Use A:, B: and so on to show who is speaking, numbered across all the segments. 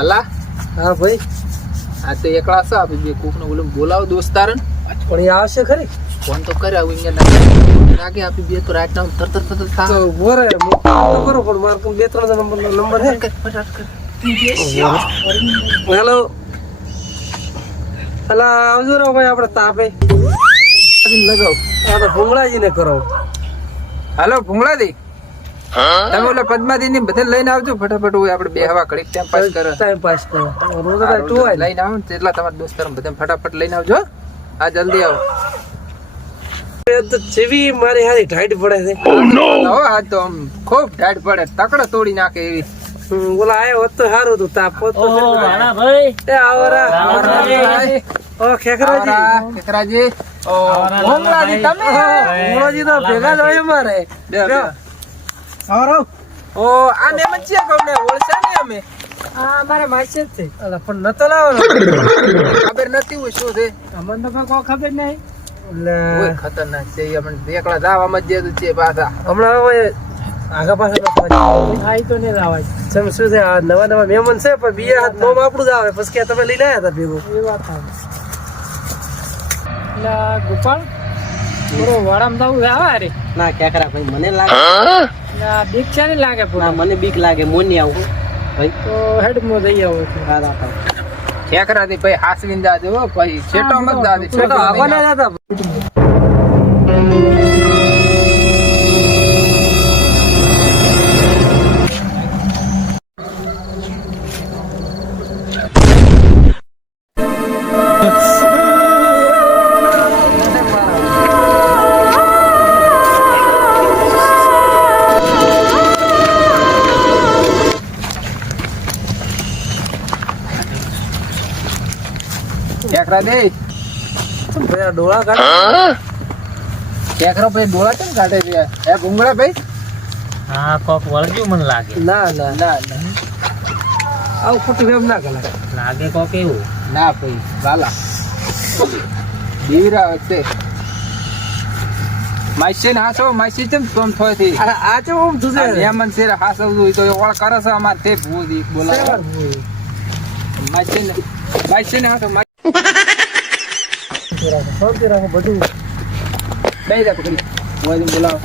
A: હાલા?
B: હા ભાઈ.
A: આ તો એકલા છે આપણે બે કોક ને ઓલું બોલાવો દોસ્તારન.
B: પણ એ આવશે ખરી?
A: ફોન તો કરે આવું નાખે આપી બે તો રાત ના તર તર તર તર
B: તો બોરે કરું પણ માર કોઈ બે ત્રણ નંબર નંબર હે હેલો. અલા આવજો રો ભાઈ આપણે તાપે લગાવ. આ તો ભૂંગળાજીને કરો.
A: હાલો ભૂંગળાદી તમે ઓલા પદ્માદી ને બધે લઈને આવજો ફટાફટ હોય આપણે બે હવા ઘડીક ટાઈમ પાસ કરો.
B: ટાઈમ પાસ કરો. રોજ તું આય
A: લઈને આવો ને એટલા તમારા દોસ્તાર બધા ફટાફટ લઈને આવજો આ જલ્દી આવો.
B: તો જેવી મારી હારી ટાઈટ પડે છે.
A: હો હા તો આમ ખૂબ પડે. તકડો તોડી નાખે એવી.
B: ઓલા આયો હોત તો સારું હતું. તાપ હોત તો
C: ઓહો ભાઈ.
B: એ આવરા.
C: આવરા
B: ઓ ખેખરાજી.
A: આવરા, ઓ ભૂંગળાજી તમે?
B: ભૂંગળાજી તો ભેગા જ હોય અમારે.
A: બે, બે. ઓ આ ને મચ્યા કોને ઓળખા ને અમે.
B: આ મારે માસે જ છે. અલા પણ નતો લાવવાનો
A: ખબર નથી હોય શું છે?
B: અમને તો કોઈ ખબર નહીં.
A: ઓય ખતરનાક છે. ઈ અમને એકલા જાવામાં જ છે પાછા.
B: હમણાં હવે આગા પાછળ આઈ તો નહીં લાવાય. જેમ શું છે આ નવા નવા મહેમાન છે પણ બીજા હાથ મોમ આપણું જ આવે. પછી કે તમે લઈ લાયા હતા ભેગું? એ વાત
D: ગોપાલ પૂરો વાડામાં જવું આવે રે.
C: ના કેકરા ભાઈ? મને લાગે.
D: બીક છે ને લાગે
C: ના મને બીક લાગે મોની આવું. ભાઈ
D: તો હેડ મો જઈ આવો
C: હા રાખો
A: ખેકરાથી ભાઈ. હાસવીન જાજે હો પછી છેટો મત જાજે છેટો
B: આવવાના
A: આવવાના ખેકરા દે.
B: ભાઈ આ ડોળા કાઢ?
A: ખેકરો ભાઈ ડોળા કેમ કાઢે છે? હે ભૂંગળા ભાઈ?
C: હા કોક વળગ્યું મને લાગે.
B: ના ના
A: ના ના.
B: આવું ખોટું એમ ના કરાય.
C: લાગે કોક એવું.
A: ના ભાઈ વાલા. દીવરા વખતે માસી ને હાસો માસી ચમ તોમ થોયથી
B: આ
A: તો એ ઓળ કરે છે અમાર તે ભૂ દી માસી ને માસી ને હાસો
B: શાંતિ રાખો બધું.
A: બે જા પકડી. હોય બોલાવો.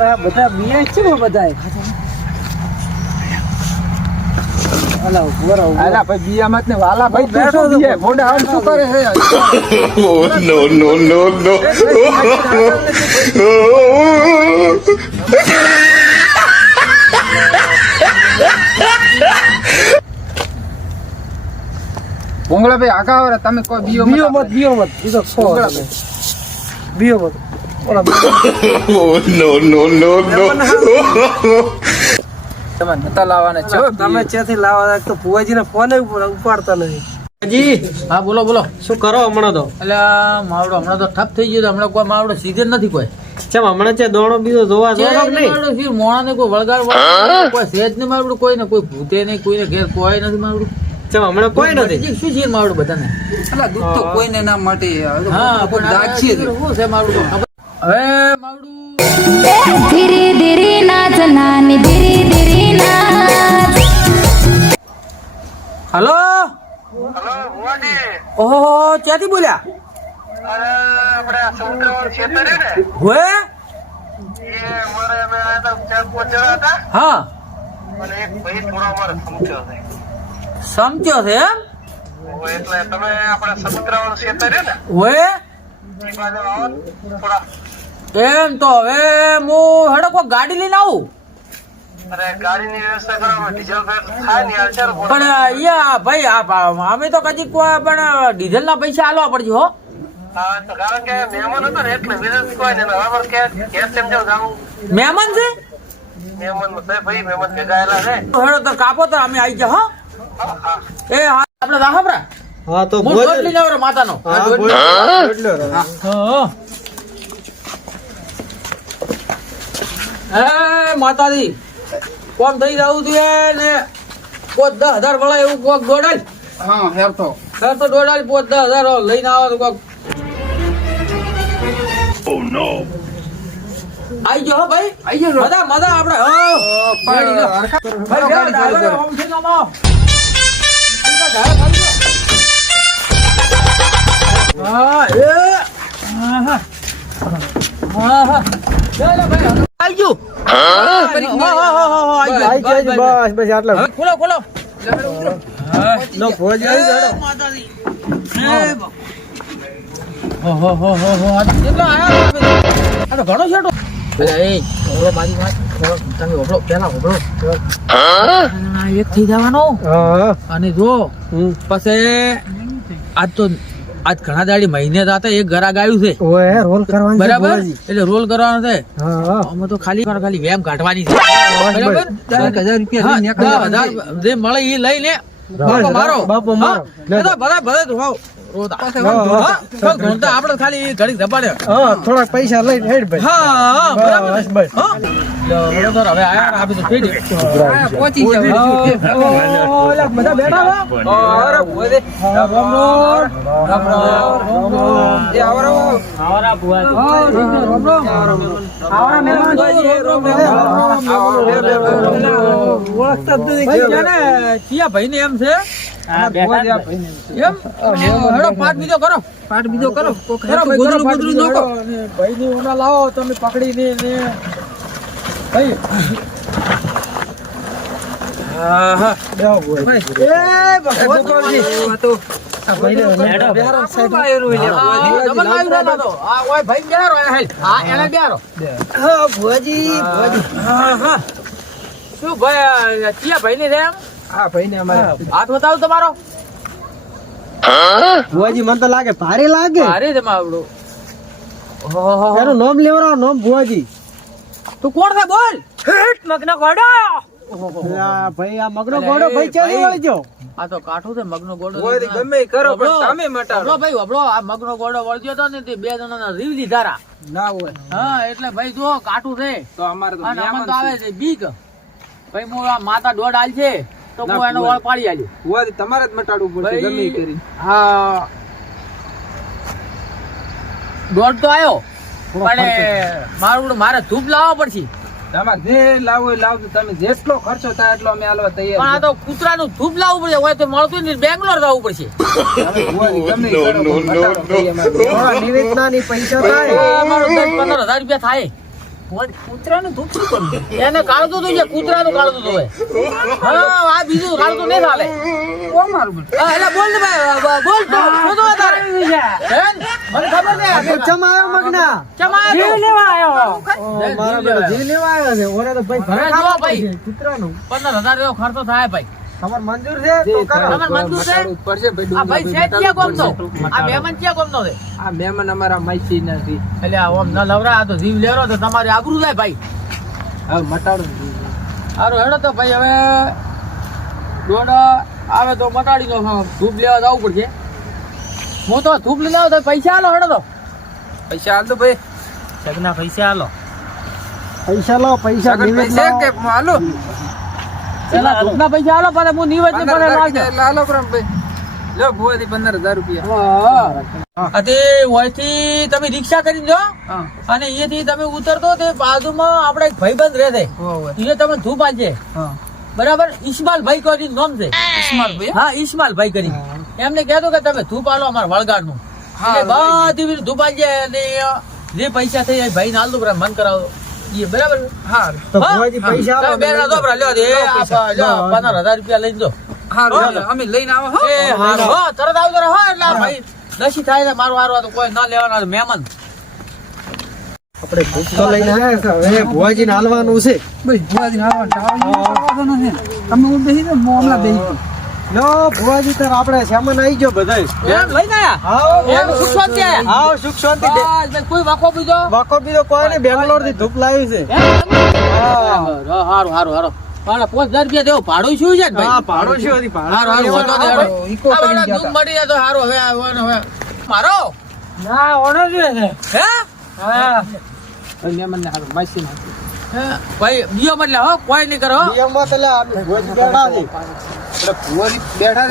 B: આ બધા બિયા છે બધા અલા ઊભો.
A: અલા ભાઈ ને વાલા ભાઈ
B: બેઠો
A: મોઢા શું કરે છે?
E: Oh no no no no!
A: ભૂંગળા ભાઈ આગા આવે તમે કોઈ બીઓ
B: બીઓ મત બીઓ મત. ઈ તો તમે. બીયો મત. ઓલા
E: નો નો નો no!
A: તમે નતા લાવવાના છો?
B: તમે ત્યાંથી લાવવા એક તો ભુવાજીને ફોન ઉપાડતા નથી
C: જી
A: હા બોલો બોલો.
C: શું કરો હમણાં તો?
A: એટલે માવડો હમણાં તો ઠપ થઈ ગયો હમણાં કોઈ માવડો સીઝન નથી કોઈ.
C: ચમ હમણાં છે દોણો બીજો જોવા જો કે નહીં
A: શું મોણાને કોઈ વળગાડ કોઈ સેજ નહીં માવડું કોઈ ને કોઈ ભૂતે નહીં કોઈને ઘેર કોઈ નથી માવડું.
C: ચમ હમણાં કોઈ નથી.
A: શું છે માવડું બધાને?
F: અલા દૂધ તો કોઈને ના માટે.
A: હા પણ
F: દાગ છે.
A: શું છે માવડું હવે માવડું
G: ધીરે ધીરે નાચ નાની ધીરે ધીરે નાચ
A: હલો ઓહો ક્યાંથી બોલ્યા હા. સમજ્યો છે એમ? એટલે તમે હોએ એમ તો હવે હું હેડો કોઈ ગાડી લઈને આવું. પણ અહીંયા ભાઈ આ અમે તો કદી કોઈ પણ ડીઝલ ના પૈસા આલવા પડશે હો. મહેમાન છે? હેડો તો કાપો તો અમે આવી જા હો. એ હા આપણે રાહબરા
C: હા તો
A: હું લઈ જાવ માતાનો. દોઢ લઈને- હા. એ માતાજી કોમ થઈ જાવું તું ને? પોત દસ હજાર વળાય એવું કોક દોડાલ
F: હા હેર તો.
A: હેર તો દોડાલ પોત દસ હજાર લઈને આવો તો કોક.
F: આઈ ગયો હો ભાઈ. આઈ ગયો. મજા મજા આપણે. હો.
C: બસ બસ આટલા
F: ખોલો ખોલો
C: નો ભુવાજી આવી જાડો
F: હો હો હો હો કેટલો આયા ઘણો છેટો તમે ઓબળો પેલા ઓબળો એક થઈ જવાનો અને જો પછી આજ તો આજ ઘણા દાડી મહિને એક ઘરા ગાયું છે.
C: રોલ કરવાની
F: બરાબર? એટલે રોલ કરવાનો છે. અમે તો ખાલી ખાલી વેમ કાઢવાની છે. બરાબર.
A: હજાર રૂપિયા
F: જે મળે એ લઈ મારો
C: બાપો મારો.
F: એ તો આપણે ખાલી ઘડી દબાડે
C: હા થોડાક પૈસા લઈને હેડ ભાઈ
F: હા હા બરાબર
C: બસ
F: હવે આયા આપી તો પેઢી
A: પહોંચી
F: ગયા બધા બેઠા હો રામ રામ રામ રામ કિયા ભાઈ ને એમ છે પાઠ બીજો કરો
A: પાઠ બીજો કરો
F: ભાઈ, ઓના લાવો તમે પકડીને ને ભાઈ શું બતાવો તમારો
C: ભુવાજી મને તો લાગે ભારે લાગે
F: અરે છે માવડું.
C: એનું નામ લેવડાવો નામ ભુવાજી
F: તું કોણ છે બોલ મગનો ગોડો
C: ભાઈ આ મગનો ઘોડો ભાઈ ચાલી વળજો
F: આ તો કાઠું છે મગનો ગોડો
C: ગમે કરો
F: પણ તમે મટાડો. ભાઈ વબળો આ મગનો ગોડો વળગ્યો તો ને તે બે જણાના રીવ લીધારા.
C: ના હોય.
F: હા એટલે ભાઈ જો કાઠું છે.
C: તો અમારે
F: અમને તો આવે છે બીક. ભાઈ હું આ માતા દોડ આલ છે તો હું એનો વળ પાડી આલ્યો
C: તમારે જ મટાડવું પડશે ગમે કરી.
F: હા. દોડ તો આવ્યો પણ મારું મારે ધૂપ લાવવા પડશે.
C: તમારે જે લાવવું હોય લાવજો. તમે જેટલો ખર્ચો થાય એટલો અમે આલવા
F: પણ આ તો કૂતરાનું ધૂપ લાવવું પડશે. હોય તો મળતું નહીં બેંગ્લોર જવું પડશે.
C: પૈસા થાય.
F: દસ પંદર હજાર રૂપિયા થાય. કૂતરાનું શું કરવું? એને કાઢતું હતું કૂતરાનું કાઢતું હતું. હા આ બીજું કાઢતું નહીં ચાલે હા, એટલે બોલ ને ભાઈ બોલ તું. શું તો તારે મને ખબર નહીં
C: તો ચમ મગના.
F: ચમ આવ્યો. તું?
C: ઓ, મારા બેટો જીવ લેવા આવ્યો છે. ઓરે તો ભાઈ
F: હવે
C: ભરાટ
F: ભાઈ.
C: કૂતરાનું.
F: પંદર હજાર જેવો ખર્ચો થાય ભાઈ.
C: તમારે મંજૂર છે? તો કરો.
F: તમારે મંજૂર છે? આ ભાઈ છે ક્યાં ગોમનો આ મહેમાન ક્યાં ગોમનો છે?
C: આ મહેમાન અમારા માઈસી નથી
F: એટલે આ ઓમ ન લવરા આ તો જીવ લેરો તો તમારી આબરૂ જાય ભાઈ.
C: હવે મટાડો
F: સારું હેડો તો ભાઈ હવે દોડ. આવે તો મટાડી દો ધૂપ લેવા જવું પડશે. હું તો ધૂપ લઈ તો પૈસા આલો હેડો તો.
C: પૈસા આલ દો ભાઈ.
F: સગના પૈસા આલો.
C: પૈસા લો પૈસા નિવેદ લાવો.
A: હાલો
F: પેલા ધૂપના પૈસા આલો પછી હું નિવેદ ને
A: પંદર
F: પછી લાવજો.
A: પ્રેમ ભાઈ. લો ભુવાજી પંદર હજાર રૂપિયા.
F: અતે તે તમે રિક્ષા કરી લો
A: હા.
F: અને અહીંયાથી તમે ઉતરતો તે બાજુમાં આપણે એક ભાઈબંધ રહે છે. એ તમે ધૂપ
A: આજે
F: બરાબર? ઈસ્માલ ભાઈ કરી નામ છે.
A: ઇસ્માલભાઈ
F: હા ઈસ્માલ ભાઈ કરી એમને કહેતો કે તમે ધૂપ આલો અમાર વળગાડનું
A: હા,
F: બધી ધૂપ આજે અને જે પૈસા થઈ એ ભાઈ નાલ દો મન કરાવો. એ બરાબર?
A: હા
C: તો ભુવાજી પૈસા
F: તમે બે ના દોબરા લ્યો દે. પંદર હજાર રૂપિયા લઈને દો
A: હારું અમે લઈને આવો હો.
F: એ હારું. હો તરત આવજો હો એટલે ભાઈ નશી થાય મારું હારું તો કોઈ ના લેવાના મહેમાન.
C: આપણે ભૂખ તો લઈને આવ્યા છે હવે ભુવાજી ને હાલવાનું છે.
A: ભાઈ ભુવાજી આવો ટાવર નથી. હું બેસી જાઓ, હું હમણાં બેસી
C: લો ભુવાજી તાર આપણે સામાન આવી ગયો બધાય.
F: એમ? લઈને આયા? એમ સુખ શાંતિ આયા?
C: હા સુખ શાંતિ.
F: કોઈ વાકો બીજો?
C: વાકો બીજો કોઈ નહીં બેંગ્લોરથી ધૂપ લાવી છે.
F: હારું હારું હારું હારું પાંચ હજાર રૂપિયા દેવો. ભાડું શું છે ને
C: હા
F: ભાઈ
C: શું હતી? ભાડો
F: હારું હારું વાંધો હારું.
A: ઈકો
F: આ
A: ગયા
F: મળી જાય તો હારું. હવે હવે મારો?
D: ના ઓનો
F: હે?
D: હા.
C: મહેમાન ને હારું માસી ને
F: હે? ભાઈ બીજો મતલબ હો કોઈ નહીં કરો હો.
C: છે
A: ભુવાજી બેઠા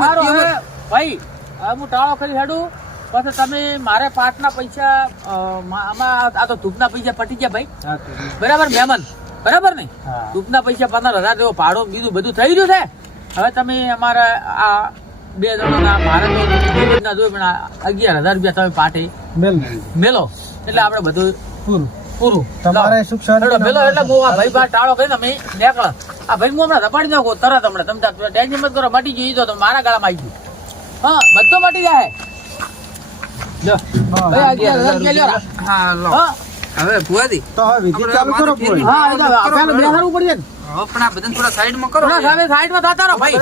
D: મારા
F: ભાઈ હવે હું ટાળો કરી હેડું. પછી તમે મારે પાટના પૈસા આમાં આ તો ધૂપના પૈસા પટી ગયા ભાઈ. બરાબર મહેમાન બરાબર ને. ધૂપના પૈસા પંદર હજાર જેવો ભાડો બીજું બધું થઈ ગયું છે? હવે તમે અમારા આ બે જણાના મારે તો ના જોઈએ પણ અગિયાર હજાર રૂપિયા તમે પાટે
C: મેલ.
F: મેલો. એટલે આપણે બધું
C: પૂરું.
F: પૂરું.
C: તમારે સુખ શાંતિ
F: એટલે હું આ ભાઈ બા ટાળો કરીને અમે નીકળો. આ ભાઈ હું હમણાં રપાડી નાખો તરત હમણાં. તમે ટેન્શન મત કરો મટી ગયું તો મારા ગાળામાં આવી ગયું. હા બધો મટી જાય.
A: હા હવે ભુવાજી
C: તો હવે વિધિ ચાલુ કરો
A: કરો
F: થતા રહો ભાઈ.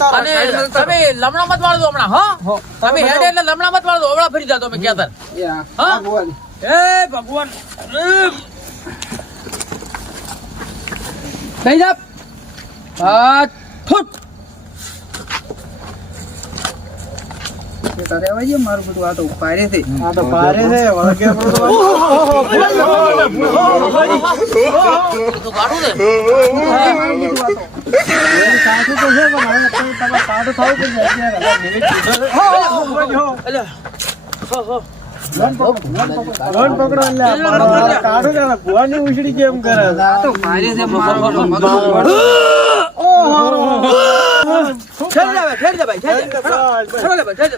C: રહો.
F: અને તમે લમણા મત વાળો હમણાં હો. તમે હેડે એટલે લમણા મત વાળો હમણાં ફરી જાતો તમે ક્યાં હા. એ ભગવાન થઈ જા આ ફૂટ
A: એ તારે આવે છે મારું બધું આ તો પારે છે
C: આ તો પારે છે વળગે તો
F: કાઢું ને
C: સાચું તો છે પણ તમે પાડું થવું. લોન પકડો કેમ કરે?
A: તો
F: ભાઈ.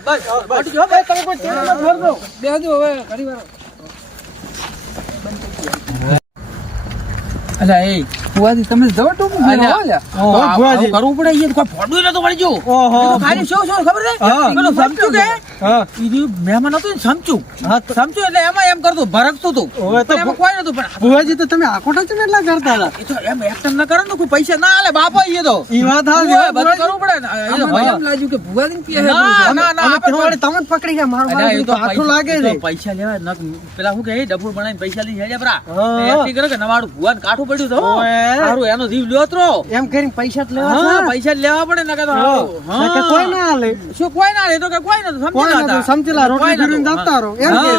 F: બસ.
A: બેહજો હવે ઘણી વાર
F: અલ્યા, એ,
A: ભુવાજી તમે જવો.
F: કરવું પડે ઈ કોઈ ફોડું નતું
C: ઓહો.
F: તો ખાલી શું શું ખબર છે?
C: હા.
F: સમચું કે?
C: હા.
F: ઈ મહેમાન હતું ને સમચું
C: હા,
F: સમચું એટલે એમાં એમ કરતું ભરકતું હતું
C: હવે તો
F: એમાં કોઈ નતું પણ
C: ભુવાજી તો તમે આકોટા છે એટલા કરતા હતા?
F: એ તો એમ એક્શન ના કરે ને કોઈ પૈસા ના આલે બાપા ઈ તો.
C: ઈ વાત હાચી,
F: બધું કરવું પડે ને. તો
A: એમ કે ભુવાજીને પીએ.
F: ના, ના, ના, આપણે
C: તમારે પકડી ગયા મારું
F: અલ્યા, તો
C: તો લાગે છે.
F: પૈસા લેવા ન પેલા શું કે એ બનાવી બનાવીને પૈસા લઈ જાય બરા એક્ટિંગ કરે કે નવાડું ભુવાન કાઠું પડ્યું તો સારું એનો જીવ લ્યો તો.
C: એમ કરીને પૈસા જ લેવા
F: હા પૈસા જ લેવા પડે નકર તો.
C: કોઈ ના હાલે.
F: શું કોઈ ના લે તો કે કોઈ નતું સમજી
C: નતું, સમજેલા, રોટલી ફેરવીને જતા રો એમ કે.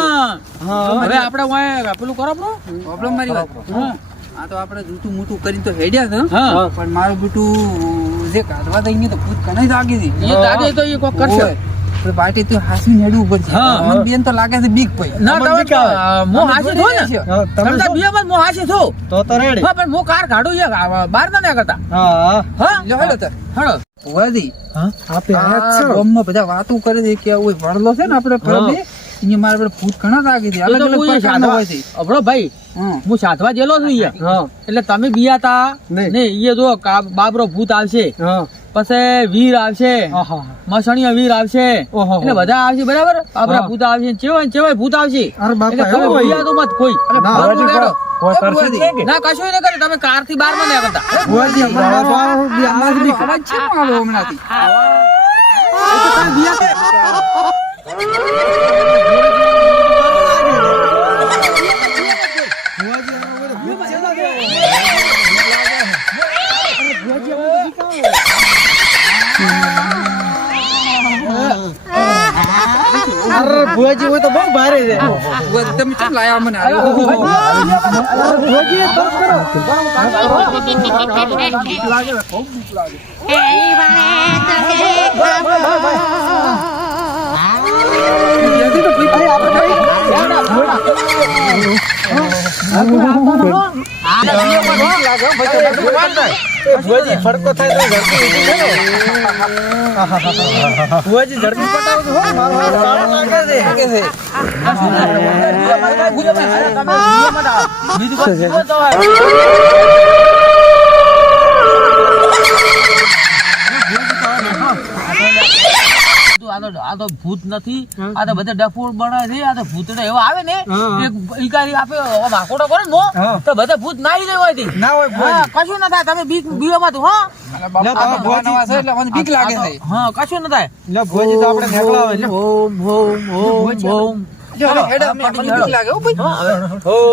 C: હા.
F: હવે આપણે વાય પેલું કરો બ્રો
A: પ્રોબ્લેમ મારી વાત.
F: હા.
A: આ તો આપણે જૂઠું મોટું કરીને તો હેડ્યા છે. પણ મારું બીટું જે કાઢવા દઈ તો ભૂત કને જાગી હતી
F: એ દાદે તો એ કોક કરશે.
A: પાર્ટી તો હાસી નેડું ઉપર
F: છે
A: મને બેન તો લાગે છે બીક પઈ
F: ના તમે? મો હાસી થો ને?
C: તમે
F: તમે
C: શું?
F: મો હાસી થો
C: તો તો રેડી.
F: હા પણ મો કાર કાઢું છે બાર ના ના કરતા
C: હા.
F: હા
A: લ્યો હેડો તાર.
F: હળો
A: હા?
C: આપે
A: આ
C: છો.
A: બધા વાતો કરે છે કે ઓય વડલો છે ને આપણે અહીંયા મારા ભૂત ઘણા લાગે છે. અલગ અલગ પ્રકારના હોય છે.
F: સાધવા ભાઈ હું. સાધવા જેલો છું અહીંયા.
C: હા.
F: એટલે તમે બિયા તા
C: નહીં.
F: એ જો બાબરો ભૂત આવશે. પછી વીર આવશે
C: આહા.
F: વીર આવશે
C: ઓહો.
F: એટલે બધા આવશે બરાબર
C: હા.
F: ભૂત આવશે ચેવાય ને ચેવાય ભૂત આવશે તો મત કોઈ
C: ના?
F: ના કશું કરે તમે કારથી બારમાં નહીં કરતા
C: બહુ છે.
A: તમે કેમ લાયા મને?
C: થાય તો ઝડપી ઊભી કરો. ભુવાજી ઝડપી પટાવો તો મારો લાગે છે.
F: બીજું કોઈ જીવો તો ભૂત નથી. આ તો બધા ડફોડ બને છે. આ તો ભૂતડો એવો આવે ને એક ઈકારી આપે માકોડો કરે ને તો બધા ભૂત નાઈ જાય હોયથી.
C: ના હોય.
F: કશું ના થાય. તમે બીક બીવામાં તો હા
A: બીક લાગે છે.
F: હા કશું ના થાય.
C: લે ભુવાજી તો આપણે નેકળા હોય લે.
F: ઓમ ઓમ ઓમ ઓમ.